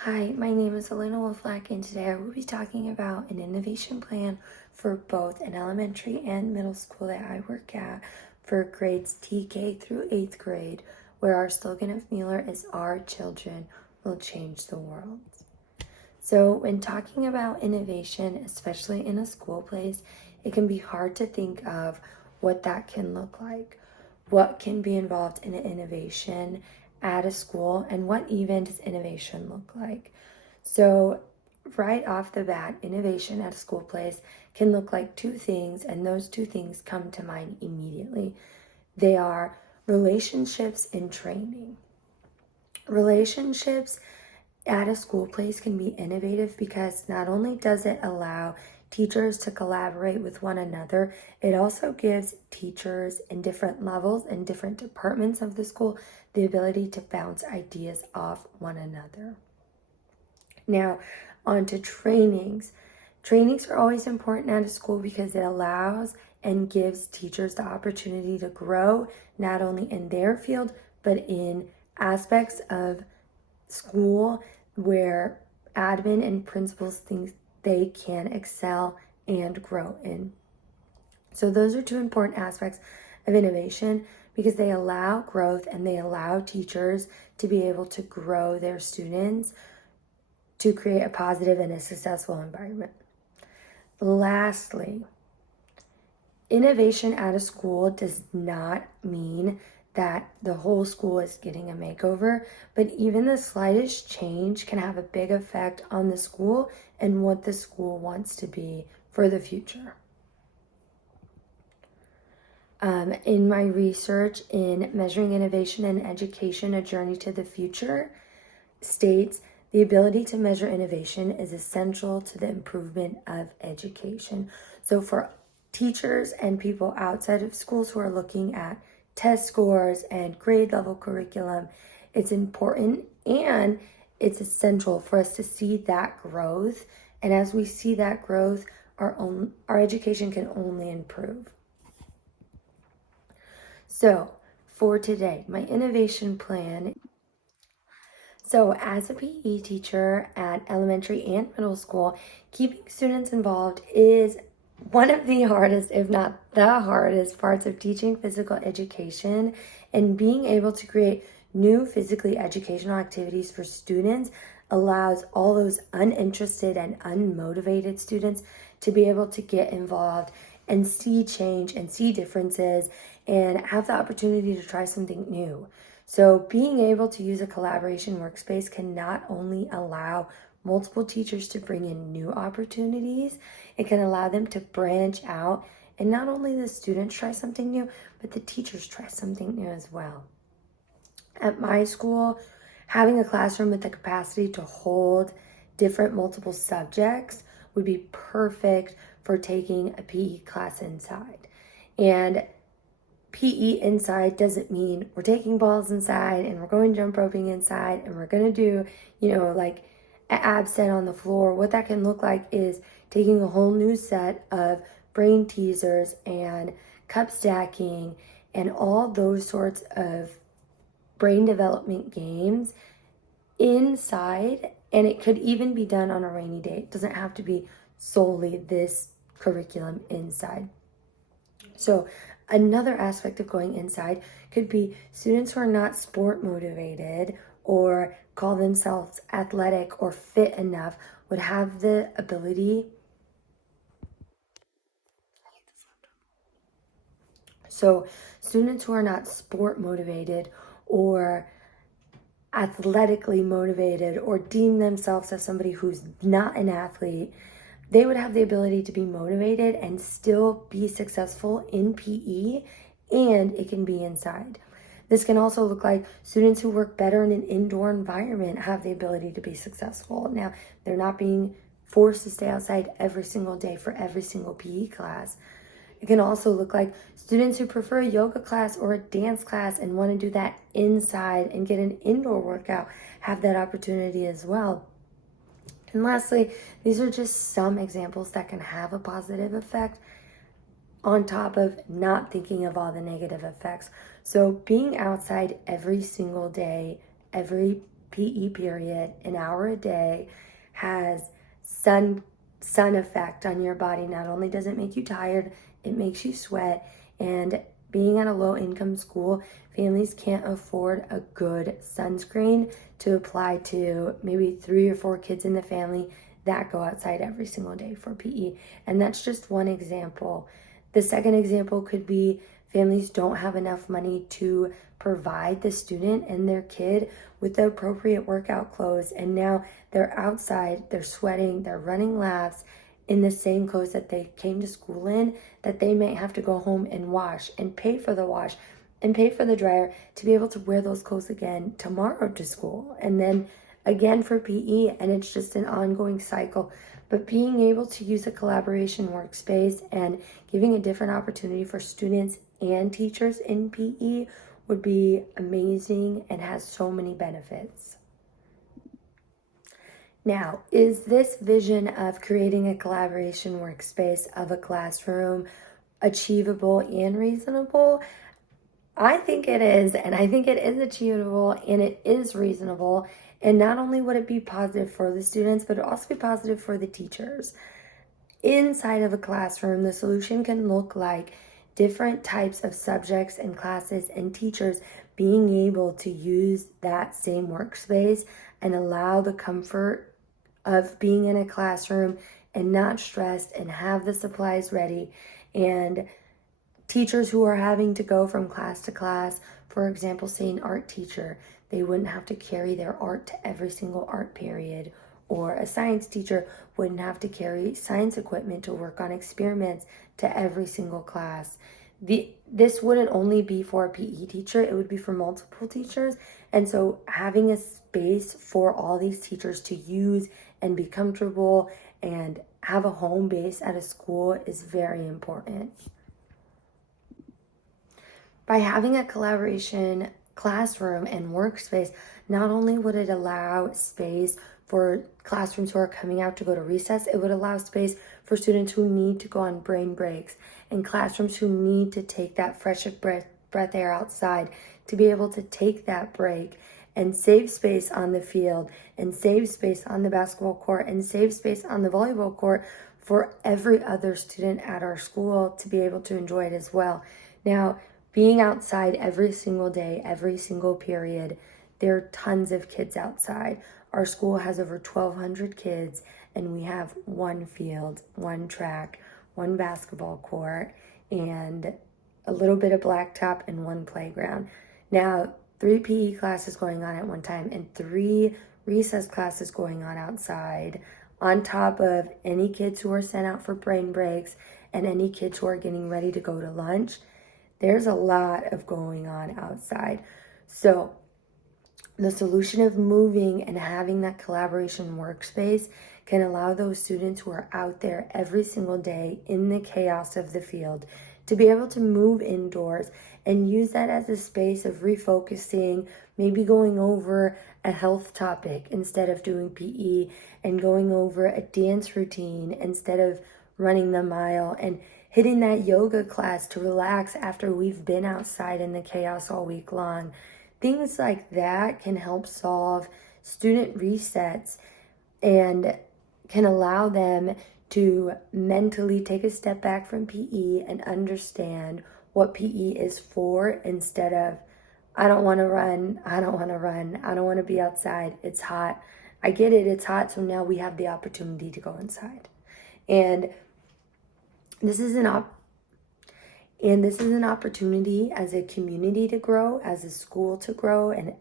Hi, my name is Elena Wolflack, and today I will be talking about an innovation plan for both an elementary and middle school that I work at for grades TK through 8th grade, where our slogan of Mueller is "Our children will change the world." So, when talking about innovation, especially in a school place, it can be hard to think of what that can look like. What can be involved in an innovation at a school, and what even does innovation look like? So, right off the bat, innovation at a school place can look like two things, and those two things come to mind immediately. They are relationships and training. Relationships at a school place can be innovative because not only does it allow teachers to collaborate with one another, it also gives teachers in different levels and different departments of the school the ability to bounce ideas off one another. Now, on to trainings. Trainings are always important at a school because it allows and gives teachers the opportunity to grow not only in their field but in aspects of school where admin and principals think they can excel and grow in. So, those are two important aspects of innovation because they allow growth and they allow teachers to be able to grow their students to create a positive and a successful environment. Lastly, innovation at a school does not mean that the whole school is getting a makeover, but even the slightest change can have a big effect on the school and what the school wants to be for the future. In my research in Measuring Innovation in Education, A Journey to the Future, states the ability to measure innovation is essential to the improvement of education. So, for teachers and people outside of schools who are looking at test scores and grade level curriculum, it's important and it's essential for us to see that growth. And as we see that growth, our education can only improve. So, for today, my innovation plan. So, as a PE teacher at elementary and middle school, keeping students involved is one of the hardest, if not the hardest, parts of teaching physical education. And being able to create new physically educational activities for students allows all those uninterested and unmotivated students to be able to get involved and see change and see differences and have the opportunity to try something new. So, being able to use a collaboration workspace can not only allow multiple teachers to bring in new opportunities, it can allow them to branch out and not only the students try something new, but the teachers try something new as well. At my school, having a classroom with the capacity to hold different multiple subjects would be perfect for taking a PE class inside. And PE inside doesn't mean we're taking balls inside and we're going jump roping inside and we're going to do, like an ab set on the floor. What that can look like is taking a whole new set of brain teasers and cup stacking and all those sorts of brain development games inside. And it could even be done on a rainy day. It doesn't have to be solely this curriculum inside. So, another aspect of going inside could be students who are not sport motivated or call themselves athletic or fit enough would have the ability. So, students who are not sport motivated or athletically motivated or deem themselves as somebody who's not an athlete, they would have the ability to be motivated and still be successful in PE, and it can be inside. This can also look like students who work better in an indoor environment have the ability to be successful. Now, they're not being forced to stay outside every single day for every single PE class. It can also look like students who prefer a yoga class or a dance class and want to do that inside and get an indoor workout have that opportunity as well. And lastly, these are just some examples that can have a positive effect on top of not thinking of all the negative effects. So being outside every single day, every PE period, an hour a day, has sun effect on your body. Not only does it make you tired, it makes you sweat. And being at a low income school, families can't afford a good sunscreen to apply to maybe 3 or 4 kids in the family that go outside every single day for PE. And that's just one example. The second example could be families don't have enough money to provide the student and their kid with the appropriate workout clothes, and now they're outside, they're sweating, they're running laps in the same clothes that they came to school in, that they might have to go home and wash and pay for the wash and pay for the dryer to be able to wear those clothes again tomorrow to school and then again for PE. And it's just an ongoing cycle. But being able to use a collaboration workspace and giving a different opportunity for students and teachers in PE would be amazing and has so many benefits. Now, is this vision of creating a collaboration workspace of a classroom achievable and reasonable? I think it is, and I think it is achievable and it is reasonable. And not only would it be positive for the students, but it would also be positive for the teachers. Inside of a classroom, the solution can look like different types of subjects and classes and teachers being able to use that same workspace and allow the comfort of being in a classroom and not stressed and have the supplies ready. And teachers who are having to go from class to class, for example, say an art teacher, they wouldn't have to carry their art to every single art period. Or a science teacher wouldn't have to carry science equipment to work on experiments to every single class. This wouldn't only be for a PE teacher, it would be for multiple teachers. And so having a space for all these teachers to use and be comfortable and have a home base at a school is very important. By having a collaboration classroom and workspace, not only would it allow space for classrooms who are coming out to go to recess, it would allow space for students who need to go on brain breaks and classrooms who need to take that fresh breath air outside to be able to take that break and save space on the field and save space on the basketball court and save space on the volleyball court for every other student at our school to be able to enjoy it as well. Now, being outside every single day, every single period, there are tons of kids outside. Our school has over 1,200 kids, and we have one field, one track, one basketball court, and a little bit of blacktop and one playground. Now, 3 PE classes going on at one time and 3 recess classes going on outside, on top of any kids who are sent out for brain breaks and any kids who are getting ready to go to lunch. There's a lot of going on outside. So the solution of moving and having that collaboration workspace can allow those students who are out there every single day in the chaos of the field to be able to move indoors and use that as a space of refocusing, maybe going over a health topic instead of doing PE, and going over a dance routine instead of running the mile, and hitting that yoga class to relax after we've been outside in the chaos all week long. Things like that can help solve student resets and can allow them to mentally take a step back from PE and understand what PE is for, instead of, I don't want to run, I don't want to run, I don't want to be outside, it's hot. I get it, it's hot, so now we have the opportunity to go inside. And this is an opportunity as a community to grow, as a school to grow, and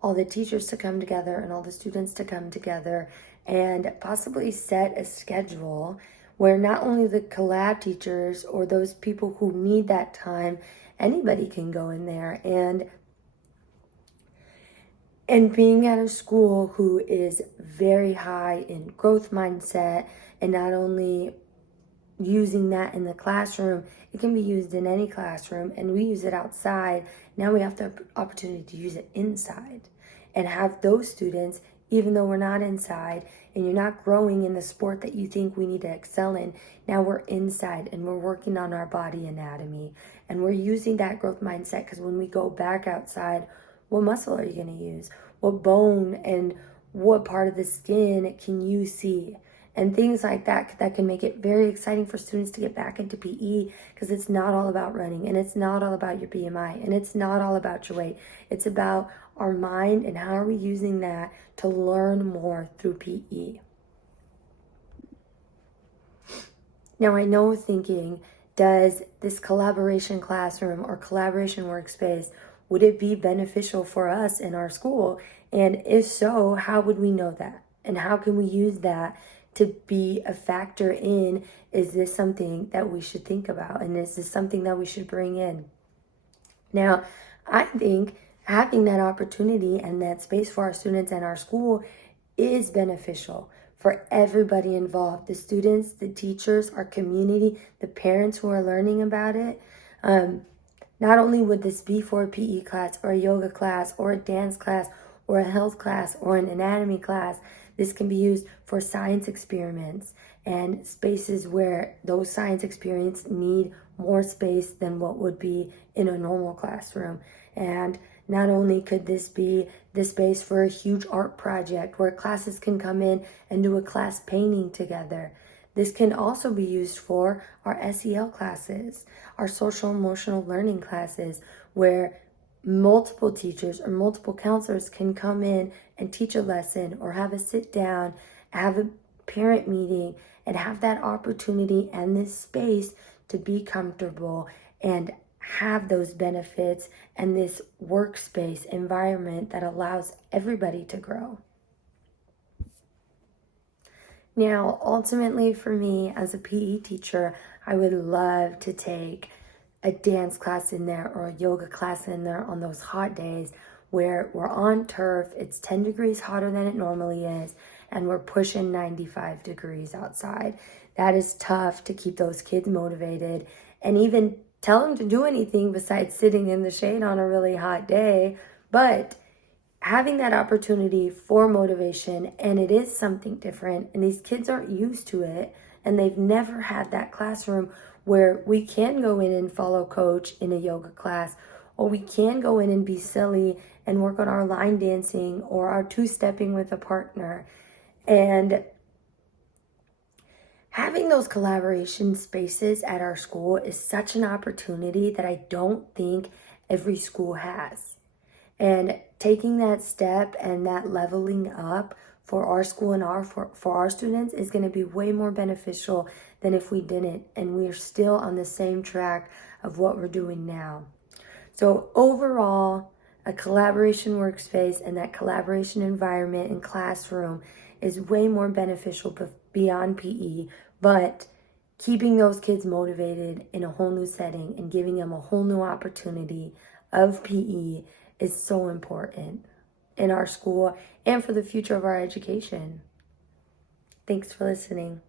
all the teachers to come together and all the students to come together and possibly set a schedule where not only the collab teachers or those people who need that time, anybody can go in there. And being at a school who is very high in growth mindset, and not only using that in the classroom, it can be used in any classroom, and we use it outside. Now we have the opportunity to use it inside and have those students, even though we're not inside and you're not growing in the sport that you think we need to excel in, now we're inside and we're working on our body anatomy and we're using that growth mindset, because when we go back outside, what muscle are you going to use? what bone and what part of the skin can you see, and things like that can make it very exciting for students to get back into PE, because it's not all about running, and it's not all about your BMI, and it's not all about your weight. It's about our mind and how are we using that to learn more through PE. Now, I know thinking, does this collaboration classroom or collaboration workspace, would it be beneficial for us in our school? And if so, how would we know that? And how can we use that to be a factor in, is this something that we should think about? And is this something that we should bring in? Now, I think having that opportunity and that space for our students and our school is beneficial for everybody involved, the students, the teachers, our community, the parents who are learning about it. Not only would this be for a PE class or a yoga class or a dance class or a health class or an anatomy class, this can be used for science experiments and spaces where those science experiments need more space than what would be in a normal classroom. And not only could this be the space for a huge art project where classes can come in and do a class painting together, this can also be used for our SEL classes, our social emotional learning classes, where multiple teachers or multiple counselors can come in and teach a lesson or have a sit down, have a parent meeting, and have that opportunity and this space to be comfortable and have those benefits and this workspace environment that allows everybody to grow. Now, ultimately for me as a PE teacher, I would love to take a dance class in there or a yoga class in there on those hot days where we're on turf, it's 10 degrees hotter than it normally is, and we're pushing 95 degrees outside. That is tough to keep those kids motivated and even tell them to do anything besides sitting in the shade on a really hot day. But having that opportunity for motivation, and it is something different, and these kids aren't used to it, and they've never had that classroom where we can go in and follow coach in a yoga class, or we can go in and be silly and work on our line dancing or our two-stepping with a partner. And having those collaboration spaces at our school is such an opportunity that I don't think every school has. And taking that step and that leveling up for our school and for our students is going to be way more beneficial than if we didn't, and we're still on the same track of what we're doing now. So overall, a collaboration workspace and that collaboration environment and classroom is way more beneficial beyond PE, but keeping those kids motivated in a whole new setting and giving them a whole new opportunity of PE is so important in our school and for the future of our education. Thanks for listening.